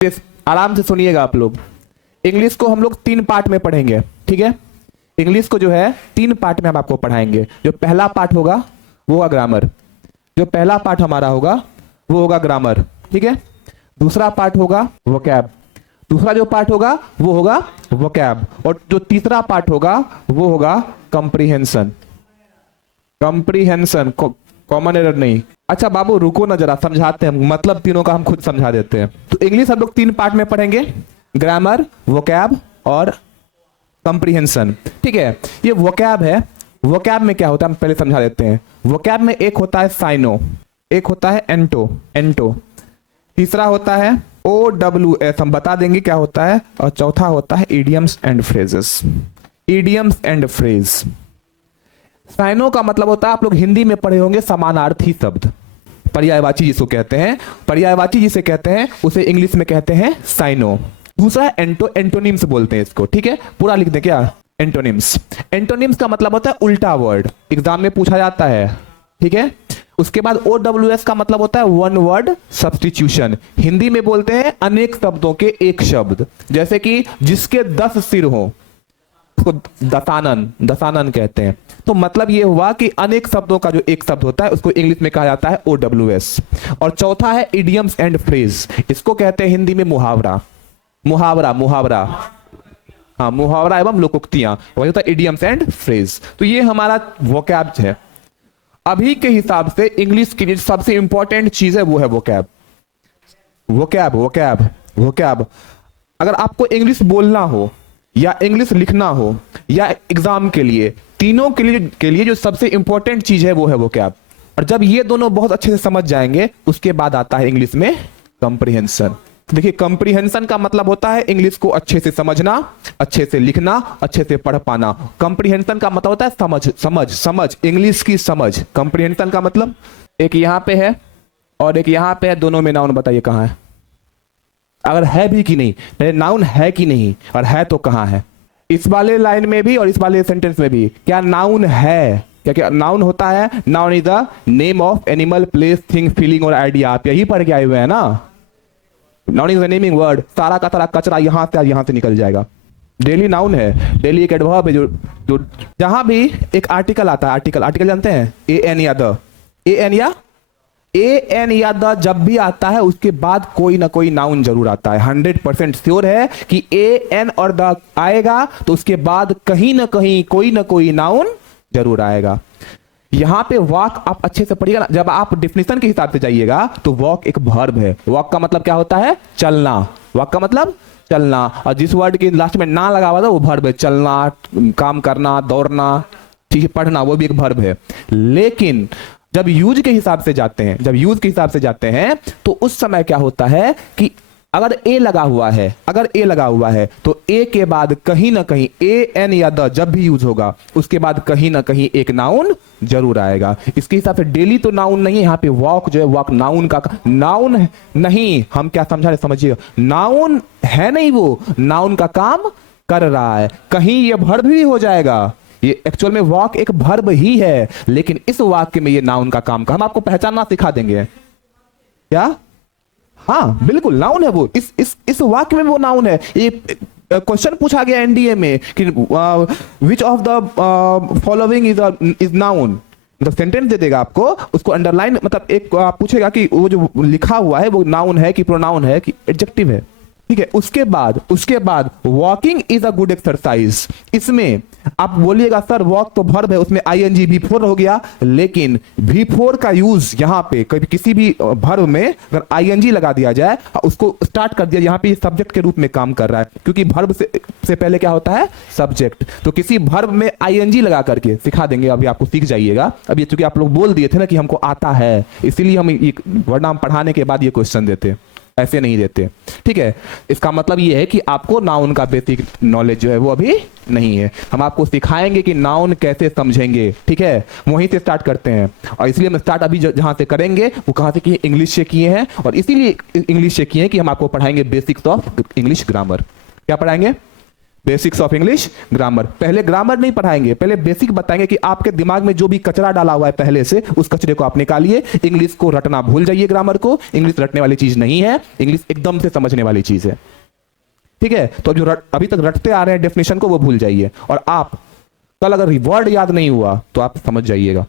आराम से सुनिएगा आप लोग। इंग्लिश को हम लोग 3 पार्ट में पढ़ेंगे, ठीक है। इंग्लिश को जो है 3 पार्ट में हम आपको पढ़ाएंगे। जो पहला पार्ट होगा वो होगा ग्रामर, जो पहला पार्ट हमारा होगा वो होगा ग्रामर, ठीक है। दूसरा पार्ट होगा वोकैब, दूसरा जो पार्ट होगा वो होगा वोकैब, और जो तीसरा पार्ट होगा वो होगा कंप्रीहेंशन। कंप्रीहेंशन, कॉमन एरर नहीं। अच्छा बाबू रुको ना जरा, समझाते हैं, मतलब तीनों का हम खुद समझा देते हैं। तो इंग्लिश हम लोग 3 पार्ट में पढ़ेंगे, ग्रामर, वोकैब और कंप्रीहेंशन, ठीक है। ये वोकैब है, वोकैब में क्या होता है हम पहले समझा देते हैं। वोकैब में एक होता है साइनो, एक होता है एंटो, तीसरा होता है OWS, हम बता देंगे क्या होता है, और चौथा होता है idioms and phrases. Idioms and phrase, साइनो का मतलब होता है, आप लोग हिंदी में पढ़े होंगे, समानार्थी शब्द, पर्यायवाची जिसको कहते हैं, पर्यायवाची जिसे कहते हैं उसे इंग्लिश में कहते हैं साइनो। दूसरा है एंटोनिम्स बोलते हैं इसको, ठीक है। पूरा लिख दें क्या, एंटोनिम्स। एंटोनिम्स का मतलब होता है उल्टा वर्ड, एग्जाम में पूछा जाता है, ठीक है। उसके बाद OWS का मतलब होता है वन वर्ड सब्स्टिट्यूशन, हिंदी में बोलते हैं अनेक शब्दों के एक शब्द, जैसे कि जिसके 10 सिर हो उसको दशानन कहते हैं। तो मतलब ये हुआ कि अनेक शब्दों का जो एक शब्द होता है उसको इंग्लिश में कहा जाता है OWS। और चौथा है इडियम्स एंड फ्रेज, इसको कहते हैं हिंदी में मुहावरा, मुहावरा, हाँ, मुहावरा एवं लोकोक्तियां, वही होता है इडियम्स एंड फ्रेज। तो ये हमारा वोकैब है। अभी के हिसाब से इंग्लिश की सबसे इंपॉर्टेंट चीज है वो है वोकैब। वोकैब अगर आपको इंग्लिश बोलना हो या इंग्लिश लिखना हो या एग्जाम के लिए, तीनों के लिए जो सबसे इंपॉर्टेंट चीज है वो है वोकैब। और जब ये दोनों बहुत अच्छे से समझ जाएंगे उसके बाद आता है इंग्लिश में कंप्रीहेंशन। देखिए कंप्रीहेंशन का मतलब होता है इंग्लिश को अच्छे से समझना, अच्छे से लिखना, अच्छे से पढ़ पाना। कंप्रीहेंशन का मतलब होता है समझ, इंग्लिश की समझ। कंप्रीहेंशन का मतलब एक यहां पे है और एक यहां पे है, दोनों में नाउन बताइए कहां है, अगर है भी कि नहीं, पहले नाउन है कि नहीं, और है तो कहां है। इस वाले लाइन में भी और इस वाले सेंटेंस में भी क्या नाउन है, क्या नाउन होता है, noun is the name of animal, place, thing, feeling और आइडिया। आप यही पढ़ के आए हुए हैं ना, noun is the naming word. सारा का सारा कचरा यहां से यहां से निकल जाएगा। डेली नाउन है, डेली एक एडवर्ब है, जो जहां भी एक आर्टिकल आता है, आर्टिकल जानते हैं, एन या द जब भी आता है उसके बाद कोई ना कोई नाउन जरूर आता है। 100% श्योर है कि एन और द आएगा तो उसके बाद कहीं ना कहीं कोई ना कोई नाउन जरूर आएगा। यहां पे वॉक आप अच्छे से पढ़िएगा ना, जब आप डेफिनेशन के हिसाब से जाइएगा तो वॉक एक वर्ब है। वॉक का मतलब क्या होता है, चलना। वॉक का मतलब चलना, और जिस वर्ड के लास्ट में ना लगा हुआ था वो वर्ब है, चलना, काम करना, दौड़ना, ठीक है, पढ़ना, वो भी एक वर्ब है। लेकिन जब यूज के हिसाब से जाते हैं तो उस समय क्या होता है कि अगर ए लगा हुआ है तो ए के बाद कहीं ना कहीं एन या द जब भी यूज होगा उसके बाद कहीं ना कहीं एक नाउन जरूर आएगा। इसके हिसाब से डेली तो नाउन नहीं है, यहाँ पे वॉक जो है वॉक नाउन का नाउन नहीं, हम क्या समझा रहे समझिए, नाउन है नहीं, वो नाउन का काम कर रहा है। कहीं ये वर्ब भी हो जाएगा, ये एक्चुअल में वॉक एक वर्ब ही है, लेकिन इस वाक्य में ये नाउन का काम का हम आपको पहचानना सिखा देंगे। क्या, हाँ बिल्कुल नाउन है वो, इस वाक्य में वो नाउन है। ये क्वेश्चन पूछा गया एनडीए में कि which of the following is noun, मतलब सेंटेंस दे देगा आपको, उसको अंडरलाइन, मतलब एक पूछेगा कि वो जो लिखा हुआ है वो नाउन है कि प्रोनाउन है कि एडजेक्टिव है, ठीक है। उसके बाद walking is a good exercise, इसमें आप बोलिएगा सर वॉक तो वर्ब है, उसमें आईएनजी V4 हो गया, लेकिन V4 का यूज यहां पे कभी किसी भी वर्ब में अगर आईएनजी लगा दिया जाए, उसको स्टार्ट कर दिया, यहां पे सब्जेक्ट के रूप में काम कर रहा है, क्योंकि वर्ब से पहले क्या होता है, सब्जेक्ट। तो किसी वर्ब में आईएनजी लगा करके सिखा देंगे, अभी आपको सीख जाइएगा। अभी चूंकि आप लोग बोल दिए थे ना कि हमको आता है, इसीलिए हम वर्ड पढ़ाने के बाद ये क्वेश्चन देते, ऐसे नहीं देते, ठीक है। इसका मतलब ये है कि आपको नाउन का बेसिक नॉलेज जो है वो अभी नहीं है। हम आपको सिखाएंगे कि नाउन कैसे समझेंगे, ठीक है, वहीं से स्टार्ट करते हैं। और इसलिए हम स्टार्ट अभी जहां से करेंगे वो कहां से किए, इंग्लिश से किए हैं, और इसीलिए इंग्लिश से किए हैं कि हम आपको पढ़ाएंगे बेसिक्स ऑफ इंग्लिश ग्रामर। क्या पढ़ाएंगे, बेसिक्स ऑफ इंग्लिश ग्रामर। पहले ग्रामर नहीं पढ़ाएंगे, पहले बेसिक बताएंगे कि आपके दिमाग में जो भी कचरा डाला हुआ है पहले से, उस कचरे को आप निकालिए। इंग्लिश को रटना भूल जाइए, ग्रामर को। इंग्लिश रटने वाली चीज नहीं है, इंग्लिश एकदम से समझने वाली चीज है, ठीक है। तो जो अभी तक रटते आ रहे हैं डेफिनेशन को, वो भूल जाइए। और आप कल अगर वर्ड याद नहीं हुआ तो आप समझ जाइएगा,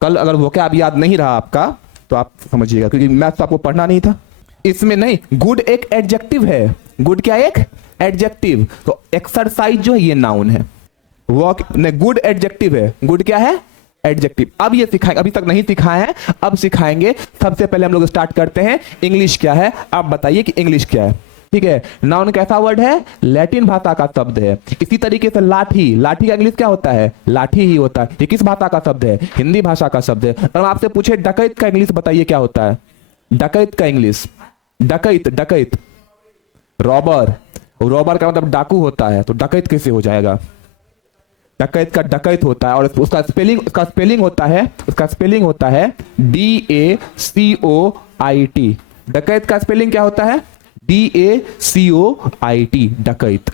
कल अगर वोकैब याद नहीं रहा आपका तो आप समझिएगा, क्योंकि मैथ्स आपको पढ़ना नहीं था। इसमें नहीं, गुड एक एडजेक्टिव है। गुड क्या है? एक एडजेक्टिव। तो एक्सरसाइज जो है ये नाउन है, वर्क नहीं, गुड एडजेक्टिव है। गुड क्या है? एडजेक्टिव। अब ये सिखाएंगे, अभी तक नहीं सिखाए हैं, अब सिखाएंगे। सबसे पहले हम लोग स्टार्ट करते हैं, इंग्लिश क्या है। आप बताइए कि इंग्लिश क्या है, ठीक है। नाउन कैसा वर्ड है? लैटिन भाषा का शब्द है। इसी तरीके से लाठी, लाठी का इंग्लिश क्या होता है? लाठी ही होता है। ये किस भाषा का शब्द है? हिंदी भाषा का शब्द है। अगर आपसे पूछे डकैत का इंग्लिश बताइए क्या होता है? डकैत का इंग्लिश, डकैत, डकैत, रॉबर। रॉबर का मतलब डाकू होता है, तो डकैत कैसे हो जाएगा? डकैत का डकैत होता है, और उसका स्पेलिंग होता है DACOIT। डकैत का स्पेलिंग क्या होता है? DACOIT, डकैत,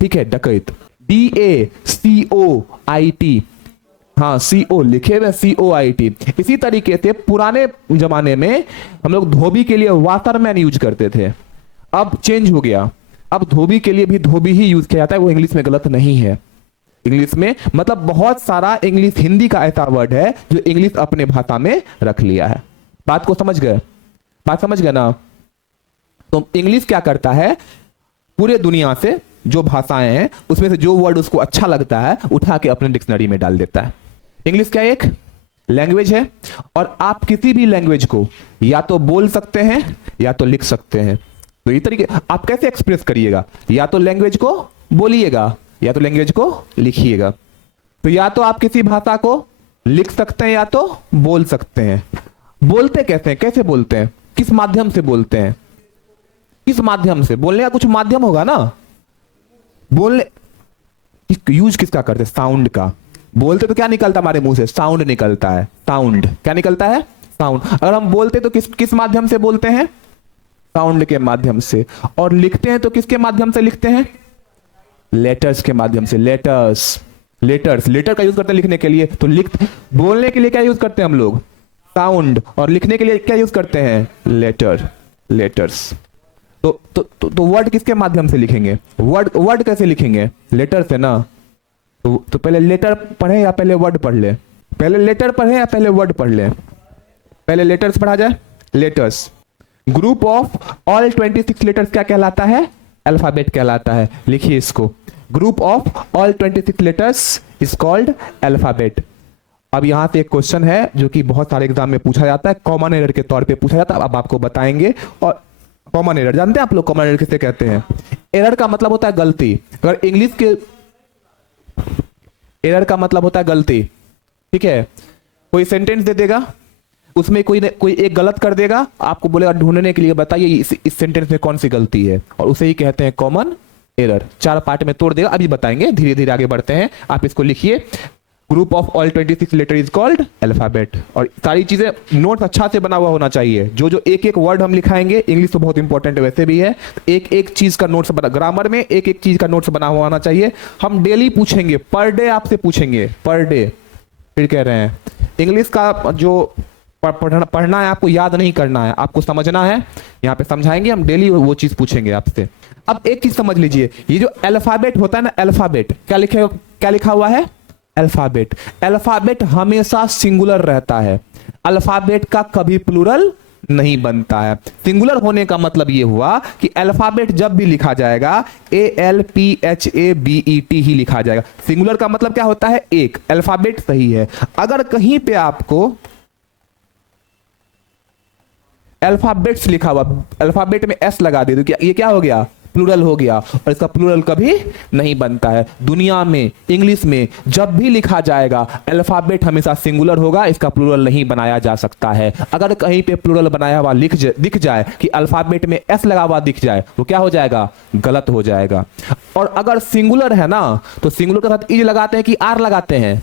ठीक है। डकैत DACOIT, हाँ CO लिखे हुए, COIT। इसी तरीके से पुराने जमाने में हम लोग धोबी के लिए वाटरमैन यूज करते थे, अब चेंज हो गया, अब धोबी के लिए भी धोबी ही यूज किया जाता है। वो इंग्लिश में गलत नहीं है। इंग्लिश में मतलब बहुत सारा इंग्लिश, हिंदी का ऐसा वर्ड है जो इंग्लिश अपने भाषा में रख लिया है। बात को समझ गए? बात समझ गए ना? तो इंग्लिश क्या करता है, पूरे दुनिया से जो भाषाएं हैं उसमें से जो वर्ड उसको अच्छा लगता है उठा के अपने डिक्शनरी में डाल देता है। इंग्लिश क्या एक लैंग्वेज है, और आप किसी भी लैंग्वेज को या तो बोल सकते हैं या तो लिख सकते हैं। तो ये तरीके आप कैसे एक्सप्रेस करिएगा? या तो लैंग्वेज को बोलिएगा या तो लैंग्वेज को लिखिएगा। तो या तो आप किसी भाषा को लिख सकते हैं या तो बोल सकते हैं। बोलते कैसे हैं? कैसे बोलते हैं? किस माध्यम से बोलते हैं? किस माध्यम से? बोलने का कुछ माध्यम होगा ना। बोलने यूज किसका करते हैं? साउंड का। बोलते तो क्या निकलता हमारे मुंह से? साउंड निकलता है। साउंड क्या निकलता है? साउंड। अगर हम बोलते तो किस माध्यम से बोलते हैं? साउंड के माध्यम से। और लिखते हैं तो किसके माध्यम से लिखते हैं? लेटर्स के माध्यम से। लेटर्स, लेटर का यूज करते हैं लिखने के लिए। तो बोलने के लिए क्या यूज करते हैं हम लोग? साउंड। और लिखने के लिए क्या यूज करते हैं? लेटर्स। तो वर्ड किसके माध्यम से लिखेंगे? वर्ड कैसे लिखेंगे? लेटर से ना। तो पहले लेटर पढ़े या पहले वर्ड पढ़ ले? पहले लेटर पढ़े या पहले वर्ड पढ़ ले? पहले लेटर्स पढ़ा जाए। Letters. Group of all 26 letters क्या कहलाता है? अल्फाबेट कहलाता है। लिखिए इसको, group of all 26 letters is called alphabet. अब यहां से एक क्वेश्चन है जो कि बहुत सारे एग्जाम में पूछा जाता है, कॉमन एरर के तौर पे पूछा जाता है। अब आपको बताएंगे। और कॉमन एरर जानते हैं आप लोग? कॉमन एरर किसे कहते हैं? एरर का मतलब होता है गलती। अगर इंग्लिश के एरर का मतलब होता है गलती, ठीक है। कोई सेंटेंस दे देगा, उसमें कोई एक गलत कर देगा, आपको बोलेगा ढूंढने के लिए बताइए इस सेंटेंस में कौन सी गलती है, और उसे ही कहते हैं कॉमन एरर। 4 पार्ट में तोड़ देगा, अभी बताएंगे, धीरे धीरे आगे बढ़ते हैं। आप इसको लिखिए, group of all 26 letter is called alphabet. और सारी चीजें नोट्स अच्छा से बना हुआ होना चाहिए। जो एक एक वर्ड हम लिखाएंगे, इंग्लिश तो बहुत इंपॉर्टेंट वैसे भी है, एक एक चीज का नोट्स बना, ग्रामर में एक एक चीज का नोट्स बना हुआ होना चाहिए। हम डेली पूछेंगे, पर डे आपसे पूछेंगे, पर डे। फिर कह रहे हैं इंग्लिश का जो पढ़ना है आपको, याद नहीं करना है, आपको समझना है। यहाँ पे समझाएंगे हम, डेली वो चीज पूछेंगे आपसे। अब एक चीज समझ लीजिए, ये जो अल्फाबेट होता है ना, अल्फाबेट क्या लिखा हुआ है? अल्फाबेट। अल्फाबेट हमेशा सिंगुलर रहता है, अल्फाबेट का कभी प्लूरल नहीं बनता है। सिंगुलर होने का मतलब यह हुआ कि अल्फाबेट जब भी लिखा जाएगा ALPHABET ही लिखा जाएगा। सिंगुलर का मतलब क्या होता है? एक। अल्फाबेट सही है। अगर कहीं पे आपको अल्फाबेट्स लिखा हुआ, अल्फाबेट में S लगा दे तो ये क्या हो गया? प्लूरल हो गया, और इसका प्लूरल कभी नहीं बनता है। दुनिया में, इंग्लिश में जब भी लिखा जाएगा, अल्फाबेट हमेशा सिंगुलर होगा, इसका प्लूरल नहीं बनाया जा सकता है। अगर कहीं पे प्लूरल बनाया हुआ दिख जाए कि अल्फाबेट में S लगा हुआ दिख जाए, तो क्या हो जाएगा? गलत हो जाएगा। और अगर सिंगुलर है ना, तो सिंगुलर के साथ इज लगाते हैं कि आर लगाते हैं?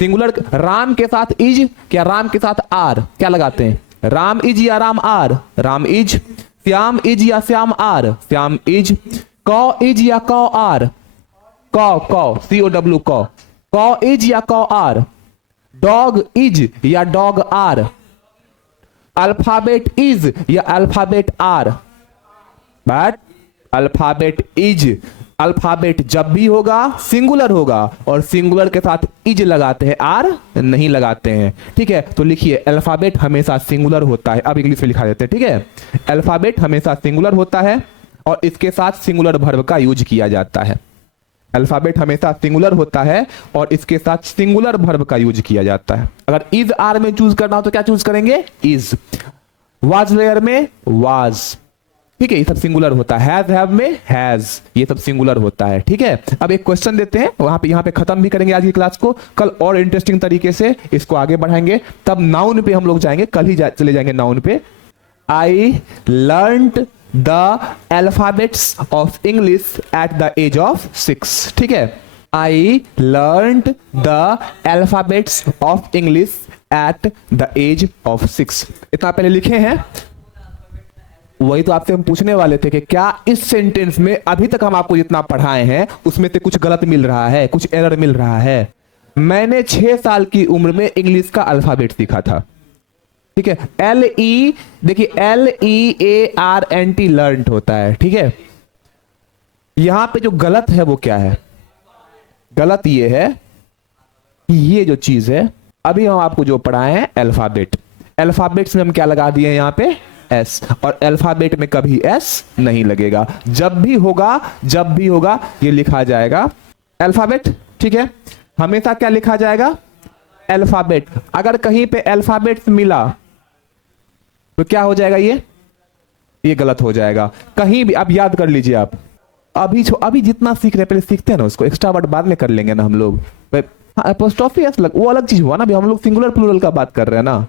सिंगुलर राम के साथ इज क्या राम के साथ आर क्या लगाते हैं? राम इज या Ram are? Ram is. Shyam is या Shyam are? Shyam is. Cow is या cow are? Cow COW cow is या कौ आर, डॉग इज या डॉग आर, अल्फाबेट इज या alphabet are. But alphabet is, alphabet जब भी होगा सिंगुलर होगा, और सिंगुलर के साथ इज लगाते हैं, आर नहीं लगाते हैं। ठीक है, तो लिखिए अल्फाबेट हमेशा सिंगुलर होता है। अब इंग्लिश में लिखा देते हैं। ठीक है, अल्फाबेट हमेशा सिंगुलर होता है और इसके साथ सिंगुलर वर्ब का यूज किया जाता है। अल्फाबेट हमेशा सिंगुलर होता है और इसके साथ सिंगुलर वर्ब का यूज किया जाता है। अगर इज आर में चूज करना हो तो क्या चूज करेंगे, इज। वाज वेयर में वाज। ठीक है, ये सब सिंगुलर होता है। हैज हैव में हैज, ये सब सिंगुलर होता है। ठीक है, अब एक क्वेश्चन देते हैं, वहां पे यहाँ पे खत्म भी करेंगे आज की क्लास को। कल और इंटरेस्टिंग तरीके से इसको आगे बढ़ाएंगे, तब नाउन पे हम लोग जाएंगे, कल ही चले जाएंगे नाउन पे। I learned the alphabets of English at the age of 6। ठीक है, I learned the alphabets of English at the age of 6। इतना पहले लिखे हैं, वही तो आपसे हम पूछने वाले थे कि क्या इस सेंटेंस में अभी तक हम आपको जितना पढ़ाए हैं उसमें से कुछ गलत मिल रहा है, कुछ एरर मिल रहा है। मैंने 6 साल की उम्र में इंग्लिश का अल्फाबेट सीखा था। ठीक है, LE, देखिए LEARNT लर्नड होता है। ठीक है, यहां पे जो गलत है वो क्या है, गलत ये है कि ये जो चीज है अभी हम आपको जो पढ़ाए हैं अल्फाबेट, अल्फाबेट्स में हम क्या लगा दिए हैं यहां पे एस, और अल्फाबेट में कभी एस नहीं लगेगा। जब भी होगा ये लिखा जाएगा अल्फाबेट। ठीक है, हमेशा क्या लिखा जाएगा, अल्फाबेट। अगर कहीं पे अल्फाबेट मिला तो क्या हो जाएगा, ये गलत हो जाएगा कहीं भी। अब याद कर लीजिए आप, अभी जितना सीख रहे हैं पहले सीखते हैं ना उसको, एक्स्ट्रा वर्ड बाद में कर लेंगे ना हम लोग। अपोस्ट्रोफी एस वो अलग चीज हुआ ना, अभी हम लोग सिंगुलर प्लूरल का बात कर रहे हैं ना।